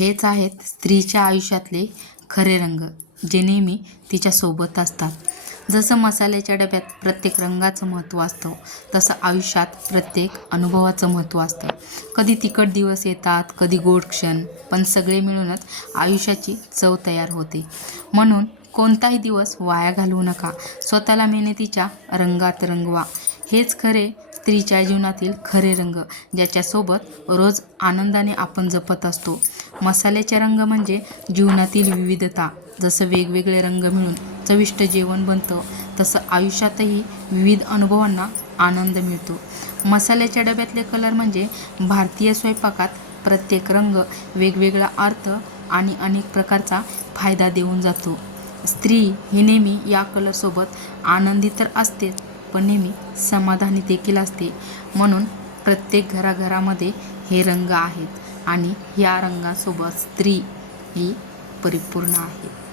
हेच आहेत स्त्रीच्या आयुष्यातले खरे रंग, जे नेहमी तिच्यासोबत असतात. जसं मसाल्याच्या डब्यात प्रत्येक रंगाचं महत्त्व असतं, तसं आयुष्यात प्रत्येक अनुभवाचं महत्त्व असतं. कधी तिखट दिवस येतात, कधी गोड क्षण, पण सगळे मिळूनच आयुष्याची चव तयार होते. म्हणून कोणताही दिवस वाया घालवू नका. स्वतःला मेहनतीच्या रंगात रंगवा. हेच खरे स्त्रीच्या जीवनातील खरे रंग, ज्याच्यासोबत रोज आनंदाने आपण जपत असतो. मसाल्याचे रंग म्हणजे जीवनातील विविधता. जसं वेगवेगळे रंग मिळून चविष्ट जेवण बनतं, तसं आयुष्यातही विविध अनुभवांना आनंद मिळतो. मसाल्याच्या डब्यातले कलर म्हणजे भारतीय स्वयंपाकात प्रत्येक रंग वेगवेगळा अर्थ आणि अनेक प्रकारचा फायदा देऊन जातो. स्त्री ही नेहमी या कलरसोबत आनंदी तर असतेच, पण नेहमी समाधानी देखील असते. म्हणून प्रत्येक घराघरामध्ये हे रंग आहेत आणि या रंगासोबत स्त्री ही परिपूर्ण आहे.